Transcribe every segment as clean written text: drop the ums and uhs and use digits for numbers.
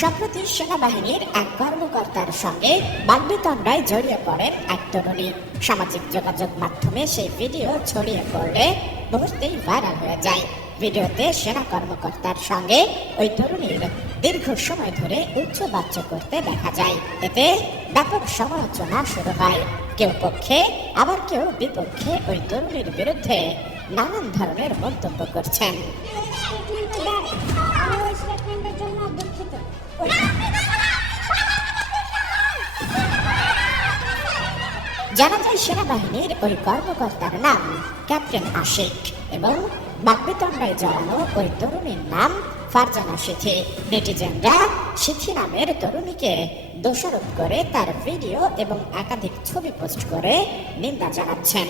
সম্প্রতি সেনাবাহিনীর এক কর্মকর্তার সঙ্গে বাগ্বিতণ্ডায় জড়িয়ে পড়েন এক তরুণী। সামাজিক যোগাযোগ মাধ্যমে সেই ভিডিও ছড়িয়ে পড়লে মুহূর্তেই ভাইরাল হয়ে যায়। ভিডিওতে সেনা কর্মকর্তার সঙ্গে ওই তরুণীর দীর্ঘ সময় ধরে উচ্চবাচ্য করতে দেখা যায়। এতে ব্যাপক সমালোচনা শুরু হয়। কেউ পক্ষে আবার কেউ বিপক্ষে ওই তরুণীর বিরুদ্ধে নানান ধরনের মন্তব্য করছেন। জানা যায় সেনাবাহিনীর ওই কর্মকর্তার নাম ক্যাপ্টেন আশিক এবং বাগ্বিতণ্ডায় জড়ানো ওই তরুণীর নাম ফারজানা সিথি। নেটিজেনরা সিথি নামের তরুণীকে দোষারোপ করে তার ভিডিও এবং একাধিক ছবি পোস্ট করে নিন্দা জানাচ্ছেন।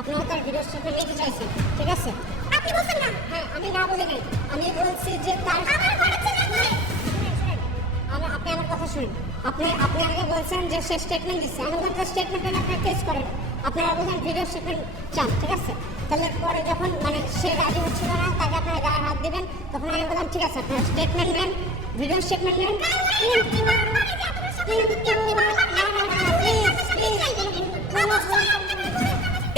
আপনারা তার ভিডিও স্টেটমেন্ট নিতে চাইছেন, ঠিক আছে? আপনি বলছেন না? হ্যাঁ, আমি না বলি নাই। আমি বলছি যে তার আপনি আমার কথা শুনুন। আপনি আগে বলছেন যে সে স্টেটমেন্ট দিচ্ছে, আমি বলছি স্টেটমেন্টের আপনার কেস করেন। আপনারা বলছেন ভিডিও স্টেটমেন্ট চান, ঠিক আছে? তাহলে পরে যখন সে রাজি হচ্ছিল না, তাকে আপনারা গায়ে হাত দিবেন, তখন আমি বললাম ঠিক আছে আপনারা স্টেটমেন্ট নেন, ভিডিও স্টেটমেন্ট নেন।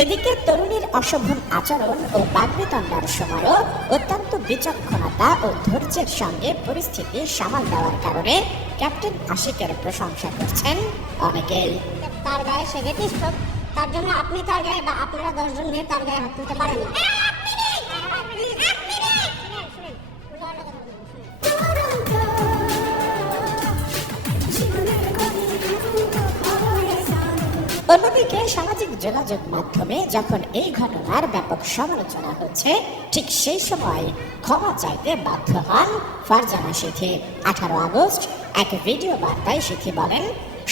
এদিকে তরুণীর অশোভন আচরণ ও বাগ্বিতণ্ডার সময়ও অত্যন্ত বিচক্ষণতা ও ধৈর্যের সঙ্গে পরিস্থিতি সামাল দেওয়ার কারণে ক্যাপ্টেন আশিকের প্রশংসা করছেন অনেকেই। তার গায়ে সে গেটিস্ট, তার জন্য আপনি তার গায়ে বা আপনারা 10 জন নিয়ে তার গায়ে হাত তুলতে পারেন না। অন্যদিকে সামাজিক যোগাযোগ মাধ্যমে যখন এই ঘটনার ব্যাপক সমালোচনা হচ্ছে, ঠিক সেই সময় ক্ষমা চাইতে বাধ্য হন ফারজানা সিথি। 18 আগস্ট এক ভিডিও বার্তায় সিথি বলেন,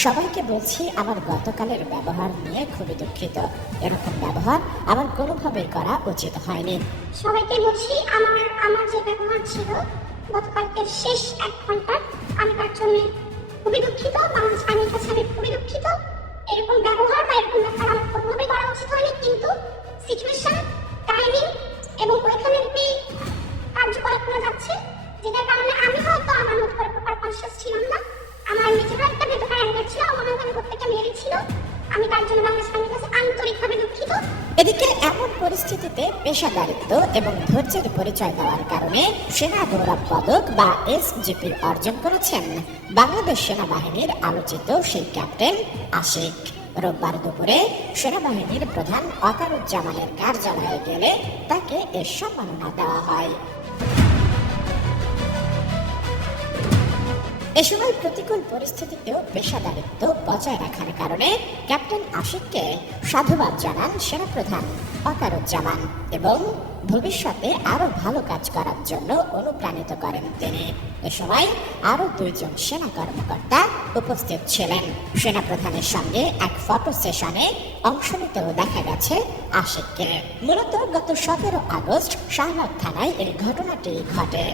সবাইকে বলছি আমার গতকালের ব্যবহার নিয়ে খুবই দুঃখিত। এরকম ব্যবহার আমার কোনোভাবেই করা উচিত হয়নি। সবাইকে বলছি আমার যে ব্যবহার ছিল গতকালকের শেষ 1 ঘন্টা, আমি তার জন্য খুবই দুঃখিত। আমার স্বামীর কাছে আমি খুবই দুঃখিত। এরকম ব্যবহার বা এরকম ব্যাপার আমার কোনোভাবেই করা উচিত হয়নি, কিন্তু সিচুয়েশন, টাইমিং এবং ওইখানে কার্যকলাপ করে যাচ্ছে, যেটার কারণে আমি হয়তো আমার মতো করে প্রপার কনসিয়াস ছিলাম না। আমার নিজেরও একটা ভেতরে অ্যাঙ্গার ছিল, আমার মনে প্রত্যেকটা মেয়েরই ছিল। আমি তার জন্য আমার স্বামীর কাছে আন্তরিকভাবে দুঃখিত। এদিকে এমন পরিস্থিতিতে পেশাদারিত্ব এবং ধৈর্যের পরিচয় দেওয়ার কারণে সেনা গৌরব পদক বা SGP অর্জন করেছেন বাংলাদেশ সেনাবাহিনীর আলোচিত সেই ক্যাপ্টেন আশিক। রোববার দুপুরে সেনাবাহিনীর প্রধান ওয়াকারুজ্জামানের কার্যালয়ে গেলে তাকে এ সম্মাননা দেওয়া হয়। এ সময় প্রতিকূল পরিস্থিতিতেও পেশাদারিত্ব বজায় রাখার কারণে ক্যাপ্টেন আশিককে সাধুবাদ জানান সেনাপ্রধান ওয়াকারুজ্জামান এবং ভবিষ্যতে আরো ভালো কাজ করার জন্য অনুপ্রাণিত করেন তিনি। এ সময় আরো 2 জন সেনা কর্মকর্তা উপস্থিত ছিলেন। সেনাপ্রধানের সঙ্গে এক ফটো সেশনে অংশ নিতেও দেখা গেছে আশিককে। মূলত গত 17 আগস্ট শাহবাগ থানায় এই ঘটনাটি ঘটে।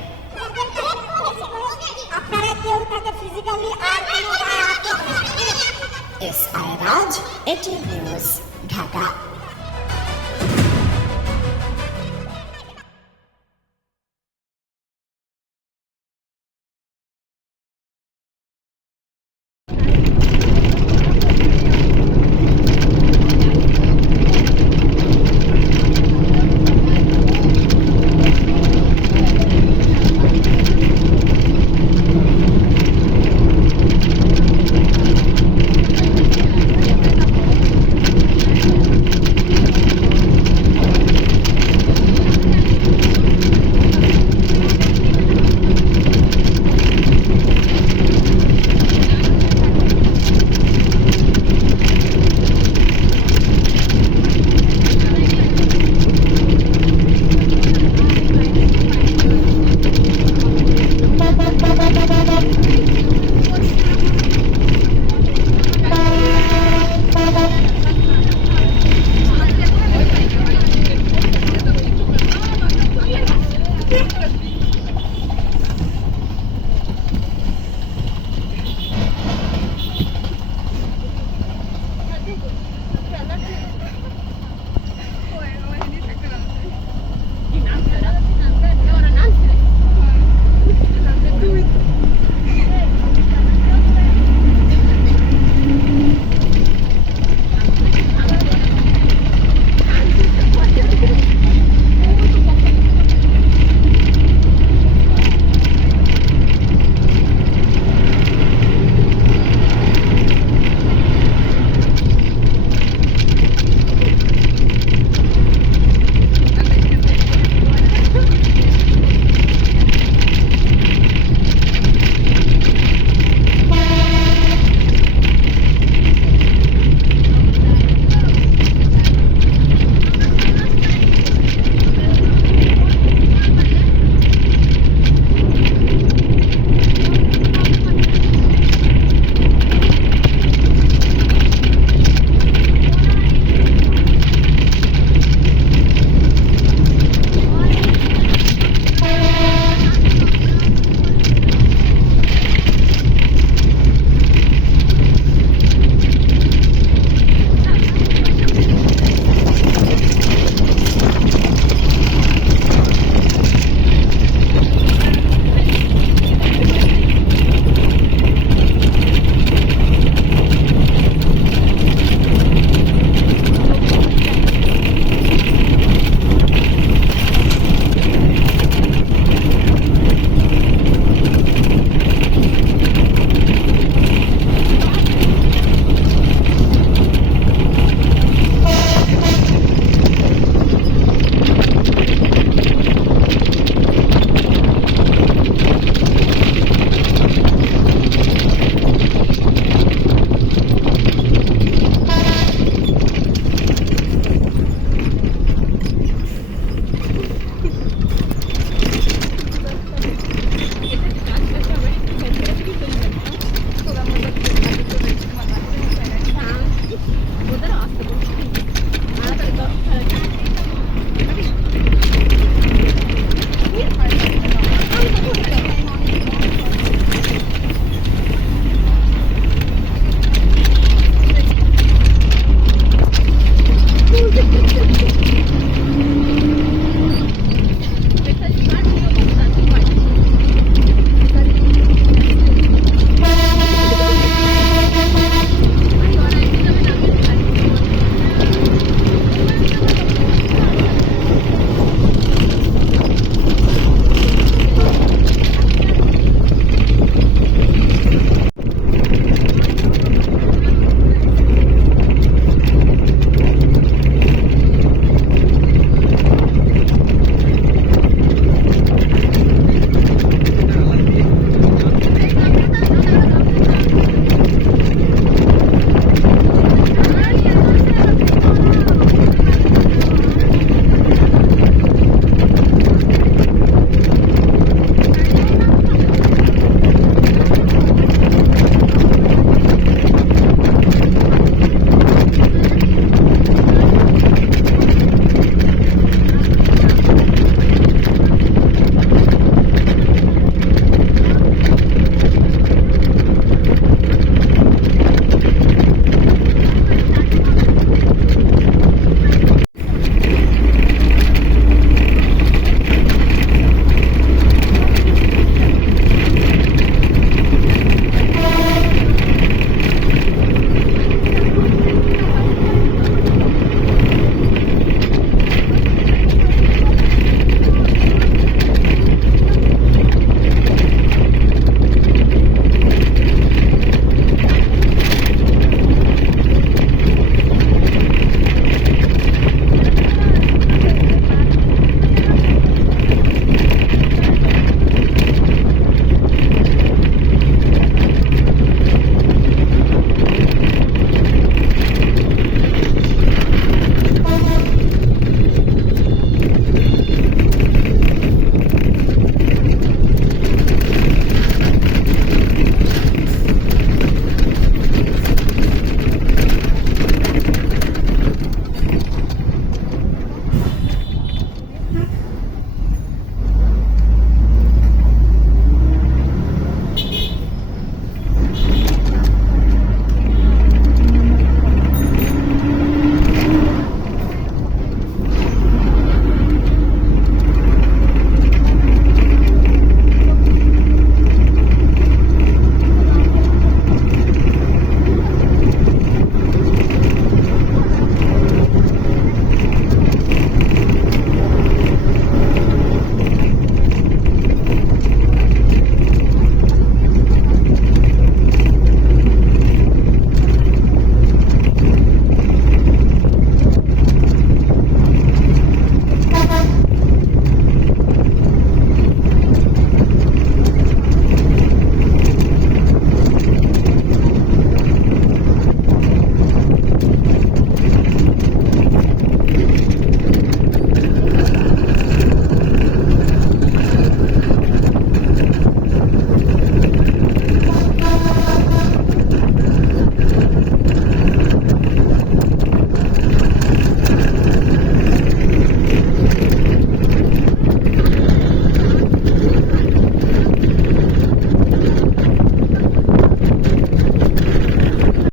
SI রাজ, ATN নিউজ, ঢাকা।